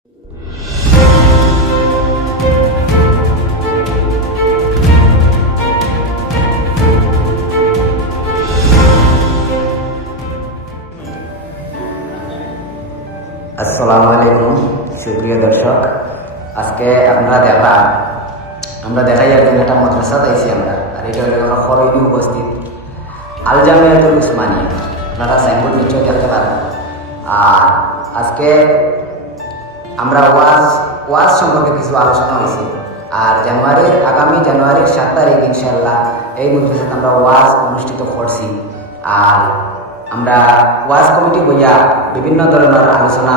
আসসালামু আলাইকুম সুপ্রিয় দর্শক, আজকে আপনারা আমরা দেখাই একজন একটা মাদ্রাসা আইছি আমরা, আর এটা হলো খরইনি উপস্থিত আল জামিয়াতুল উসমানিয়া। আপনারা সাইনবোর্ড নিশ্চয় দেখতে পারেন। আর আজকে আমরা ওয়াজ সম্পর্কে কিছু আলোচনা হয়েছে। আর আগামী জানুয়ারির 7 তারিখ ইনশাআল্লাহ এই মাদ্রাসাতে আমরা ওয়াজ অনুষ্ঠিত করছি। আর আমরা ওয়াজ কমিটি বইয়া বিভিন্ন ধরনের আলোচনা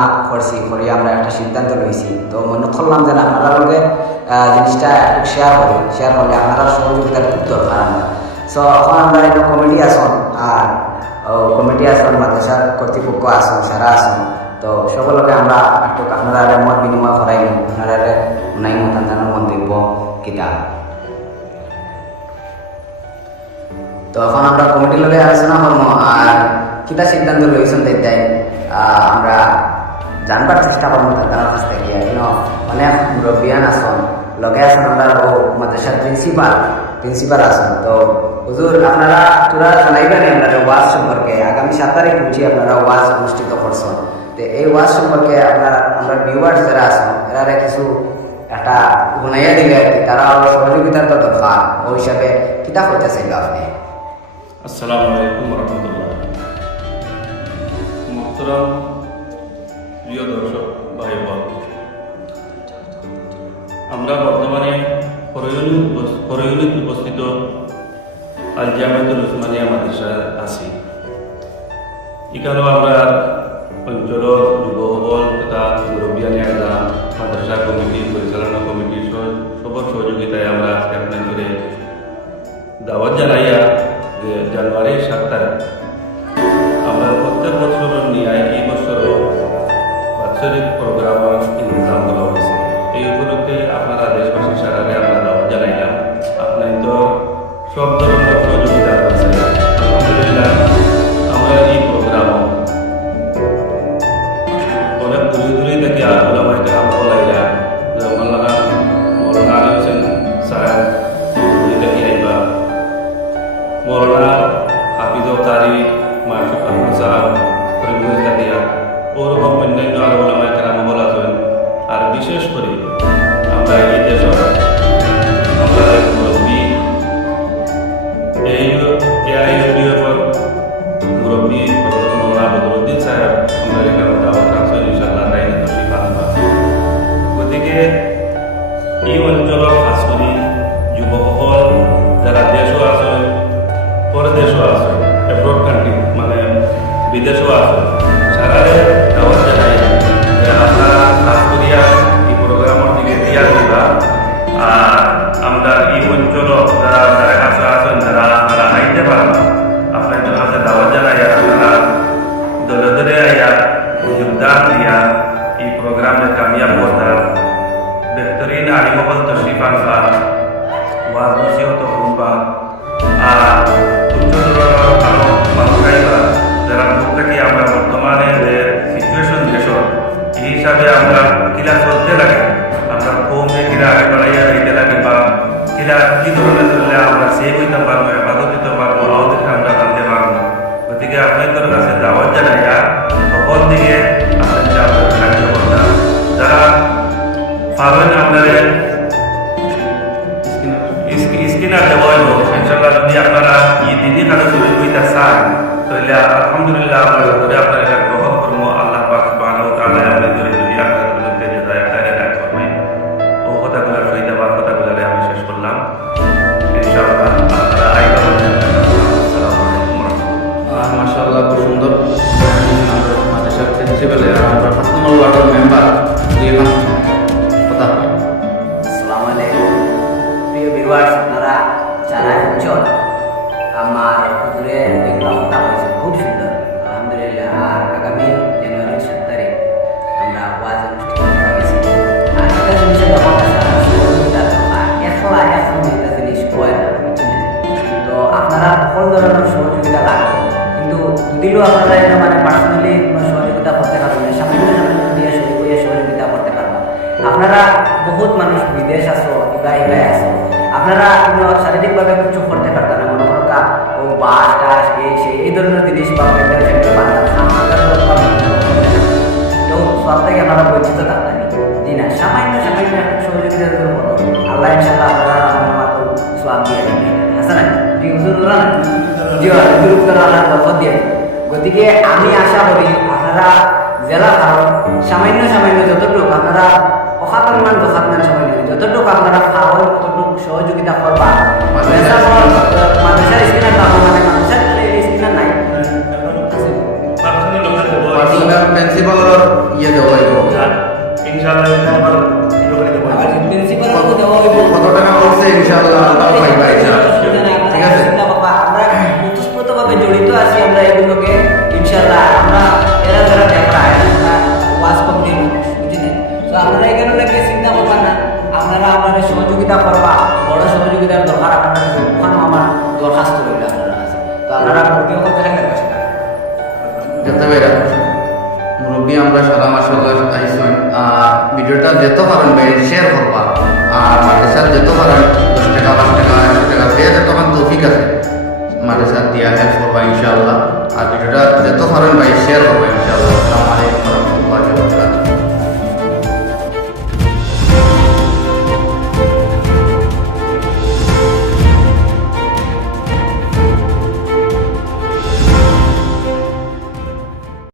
করিয়া আমরা একটা সিদ্ধান্ত লইছি। তো মনে করলাম যে আপনারা লগে জিনিসটা একটু শেয়ার করলে আপনারা সহযোগিতার খুব দরকার আমরা। সো এখন আমরা একটা কমিটি আসন, আর কমিটি আসন মাদ্রাসার কর্তৃপক্ষ আসন, সারা আসন। তো সকলকে আমরা একটু আপনারা মত বিনিময় করাইব, আপনারা নাই মতান্তর মন্তব্য কিতা। তো এখন আমরা কমিটির লগে আলোচনা করবো আর কিতা সিদ্ধান্ত লইছেন তাই আমরা জানবার চেষ্টা করবো তার কাছ থেকে। অনেক মুরব্বিয়ান আসন লগে আসন, আমরা মাদ্রাসার প্রিন্সিপাল আসন। তো হুজুর আপনারা তোরা জানাইবেন আমরা ওয়াজ সম্পর্কে আগামী 7 তারিখ বুঝি আপনারা ওয়াজ অনুষ্ঠিত করছেন। তো এই ওয়াজ সম্পর্কে আমরা ভিউয়ার্স যারা আসন এরা কিছু একটা গুনাইয়া দিলে আর কি, তারা সহযোগিতার তো দরকার। ওই হিসাবে কিতা করতে চাইবে আপনি? আসসালামু আলাইকুম রহমতুল্লাহ। মোহতরম প্রিয় দর্শক ভাই বোন, আমরা বর্তমানে ফরইউনিত উপস্থিত আল জামিয়াতুল উসমানিয়া মাদ্রাসায় আছি। এখানেও আমরা অঞ্চল যুবকবল তথা মুরব্বিয়ান একদম মাদ্রাসা কমিটি, পরিচালনা কমিটি সবার সহযোগিতায় আমরা আজকে আপনার করে দাওয়াত জানাইয়া যে জানুয়ারির 7 তারিখ আমরা প্রত্যেক বছরের নিয়ে এই বছরও বাৎসরিক প্রোগ্রামের ইন্তজাম করা হয়েছে। এই উপলক্ষে আপনারা দেশবাসীর সারারে আমরা দাওয়াত জানাইলাম। আপনার তো সব ধরনের সহযোগিতা আছে। আলহামদুলিল্লাহ আমরা এই প্রোগ্রাম অনেক দূরে থেকে ওলামায়ে কেরাম বলাইলা মৌলানা আলী হোসেন সাহেব থেকে আইবা, মৌলানা হাফিজ তারি মাসুক আহমদ সাহেব পরিবর্তিত দিয়া ওরকম অন্যান্য আরো ওলামায়ে কেরাম বলা হয়। আর বিশেষ করে আমরা এই দেশের আমরা মুরব্বী এআইইউডিএফের মুরব্বী মৌলানা বদরুদ্দিন সাহেব আমরা এখানে দাওয়াত রাখছেন ইনশাআল্লাহ তাই তশরিফ আনবা। গতিকে এই অঞ্চলের খাস করে যুবকসকল যারা দেশও আছে, পরদেশও আছে, অ্যাব্রড কান্ট্রি মানে বিদেশও আছে, সারারে দাওয়াত জানাই যে আপনারা খাস করিয়া এই প্রোগ্রামের দিকে দিয়া দিবা। আর আমরা এই অঞ্চল যারা কাছে আছেন যারা আপনারা আইতে পারেন, আপনাদের কাছে দাওয়াত জানাই আপনারা দলে দলে আইয়া যোগদান দিয়া এই প্রোগ্রামে কামিয়াব করতাম। বেহতরিন আলিমকল তশরিফ আনবা, ওয়াজ নসিহত শুনবা, আর উচ্চ ধরনের আরো মানুষ আইবা যারা মুখ থেকে আমরা বর্তমানে যে সিচুয়েশন দেশর এই হিসাবে আমরা কিলা চলতে লাগে, আমরা কমে কিলা আগে বাড়াইয়া যাইতে লাগে বা কিলা কি ধরনের চললে আমরা সেভ হইতে পারবো, হেফাজত দিতে পারবো, আওয়াজকে আমরা জানতে পারবো। গতিকে আপনাদের কাছে দাওয়াত জানাইয়া সকল দিকে আপনাদের আমরা সাহায্য করতাম। যারা পারবেন আপনাদের স্কিনার দেওয়া হইব ইনশাআল্লাহ। যদি আপনারা এই দিদি কারো চুরি হইতে চান তাহলে আলহামদুলিল্লাহ আমরা ধরে আপনারা এটা গ্রহণ করবো। আল্লাহ পাক সুবহানাহু ওয়া তাআলা আমাদের যদি আপনাদের বিরুদ্ধে যায় তাহলে এটা করবেন। ও কথাগুলো সহিত আমার কথাগুলো আমি শেষ করলাম। ইনশাআল্লাহ আপনারা আইবা। আসসালামু আলাইকুম ওয়া রাহমাতুল্লাহ। মাশাআল্লাহ, খুব সুন্দর মাদ্রাসার প্রিন্সিপাল আমরা 5 নম্বর ওয়ার্ডের মেম্বার কথা হয়। আসসালামু আলাইকুম প্রিয় ভিউয়ার্স, আপনারা যারা অঞ্চল আমার হুজুরে এগুলো কথা হয়েছে খুব সুন্দর আলহামদুলিল্লাহ। আর আগামী জানুয়ারির 7 তারিখ আমরা ওয়াজ অনুষ্ঠিত করা হয়েছে। আর একটা জিনিসের ব্যাপার আছে, একটা জিনিস হয় না, বুঝছেন? তো আপনারা সকল ধরনের সহযোগিতা লাগবে, কিন্তু যদিও আপনারা এটা মানে পার্সোনালি কোনো সহযোগিতা করতে পারবেন না, সামনে দিয়ে সহযোগিতা করতে পারবেন আপনারা বহুত মানুষ বিদেশ আসো ইবাই ইবাই আসো আপনারা কোনো শারীরিকভাবে কিছু করতে পারতেন না মনে করকা ও বাস টাস এই ধরনের জিনিস বা মেন্টাল সেন্টার বানাতে তো সব থেকে আপনারা বঞ্চিত থাকতেন জি না সামান্য সামান্য একটা সহযোগিতা করবো আল্লাহ ইনশাল্লাহ আপনারা আমার সব দিয়ে দেবেন আছে না জি হুজুর না জি হুজুর উত্তর আল্লাহ বরকত দিয়ে গতিকে আমি আশা করি আপনারা জেলা কারণ সামান্য সামান্য যতটুকু আপনারা অখাতন মান দখাতমান সামান্য যতটুকু আপনারা খাওয়ান ততটুকু সহযোগিতা করবা মানুষের স্কিনার পাবো মানে মানুষের স্কিনার নাই পার্সোনাল প্রিন্সিপালের ইয়ে দেওয়া হইব ইনশাআল্লাহ আমার প্রিন্সিপালকে দেওয়া হইব কত টাকা করছে ইনশাআল্লাহ তাও পাইবা ঠিক আছে আমরা স্বতঃস্ফূর্তভাবে জড়িত আছি আমরা এগুলোকে ইনশাআল্লাহ আমরা এরা যারা দেখা আমরা ওয়াজ কমিটির বুঝলেন তো আপনারা এখানে লাগে চিন্তা করবেন না আপনারা আমাদের সহযোগিতা করবা বড় সহযোগিতার দরকার আপনাদের ওখানে আমার দরখাস্ত রইল আপনারা কাছে তো আপনারা ভিডিও করতে লাগবে সেটা যেতে পারি মুরব্বী আমরা সারা মাসাল্লাহ আইসন ভিডিওটা যেত পারেন ভাই শেয়ার করবা আর মাদ্রাসার যেত পারেন 10 টাকা 5 টাকা 100 টাকা যে তখন তৌফিক আছে মাদ্রাসার দিয়া হেল্প করবা ইনশাআল্লাহ আর ভিডিওটা যেত পারেন ভাই শেয়ার করবা ইনশাআল্লাহ আসসালামু আলাইকুম